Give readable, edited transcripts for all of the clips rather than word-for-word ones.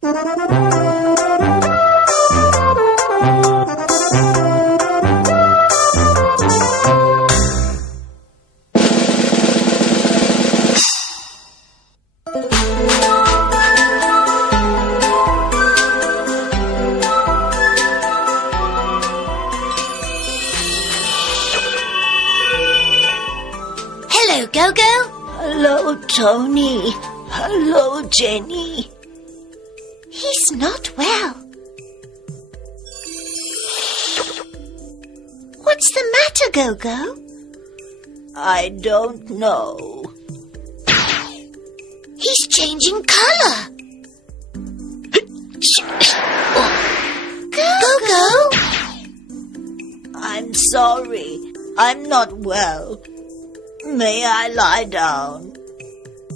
Hello, Gogo. Hello, Tony. Hello, Jenny. He's not well. What's the matter, Gogo? I don't know. He's changing colour. Gogo! I'm sorry. I'm not well. May I lie down?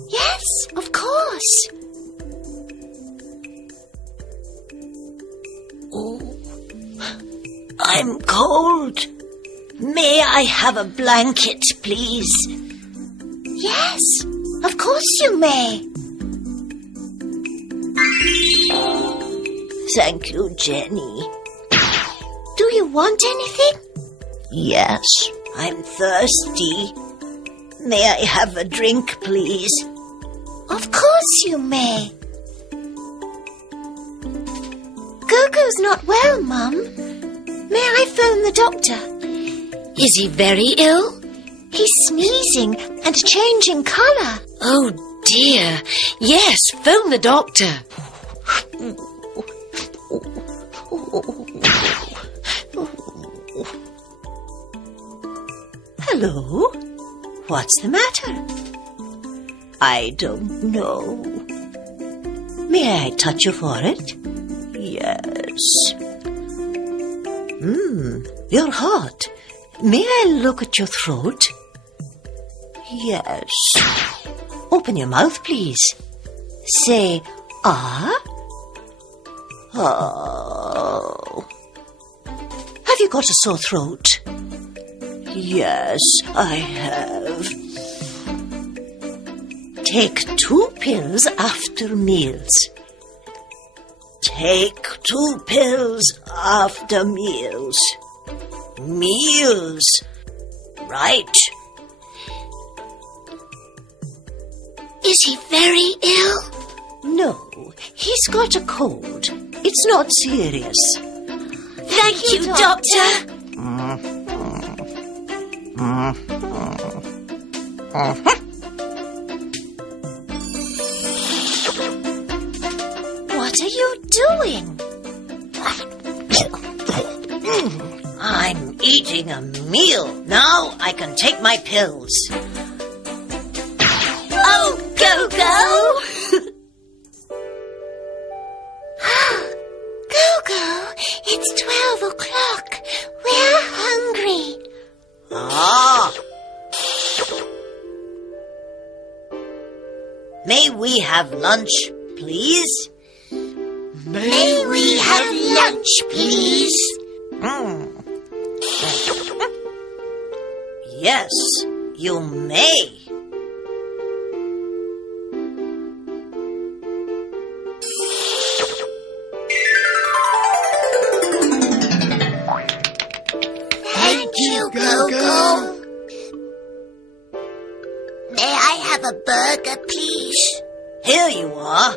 Yes, of course. Oh, I'm cold. May I have a blanket, please? Yes, of course you may. Thank you, Jenny. Do you want anything? Yes, I'm thirsty. May I have a drink, please? Of course you may. Gogo's not well, Mum. May I phone the doctor? Is he very ill? He's sneezing and changing colour. Oh, dear. Yes, phone the doctor. Hello? What's the matter? I don't know. May I touch your forehead? Yes. You're hot. May I look at your throat? Yes. Open your mouth, please. Say, ah. Oh. Have you got a sore throat? Yes, I have. Take 2 pills after meals. Take 2 pills after meals. Meals. Right. Is he very ill? No, he's got a cold. It's not serious. Thank you, Doctor. What are you doing? I'm eating a meal. Now I can take my pills. Oh, Gogo! Gogo, it's 12 o'clock. We're hungry. Ah. May we have lunch, please? May we have lunch, please? Yes, you may. Thank you, Gogo. May I have a burger, please? Here you are.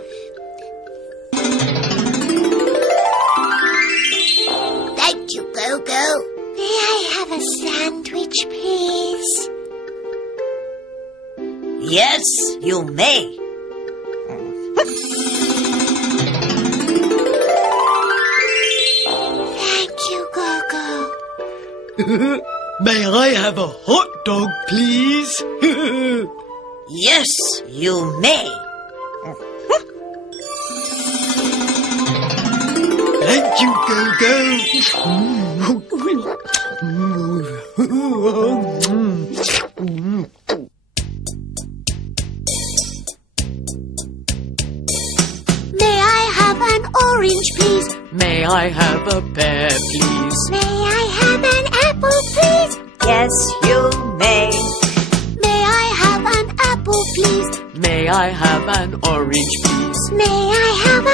Thank you, Gogo. May I have a sandwich, please? Yes, you may. Thank you, Gogo. May I have a hot dog, please? Yes, you may. Thank you, Gogo. May I have an orange, please? May I have a pear, please? May I have an apple, please? Yes, you may. May I have an apple, please? May I have an orange, please? May I have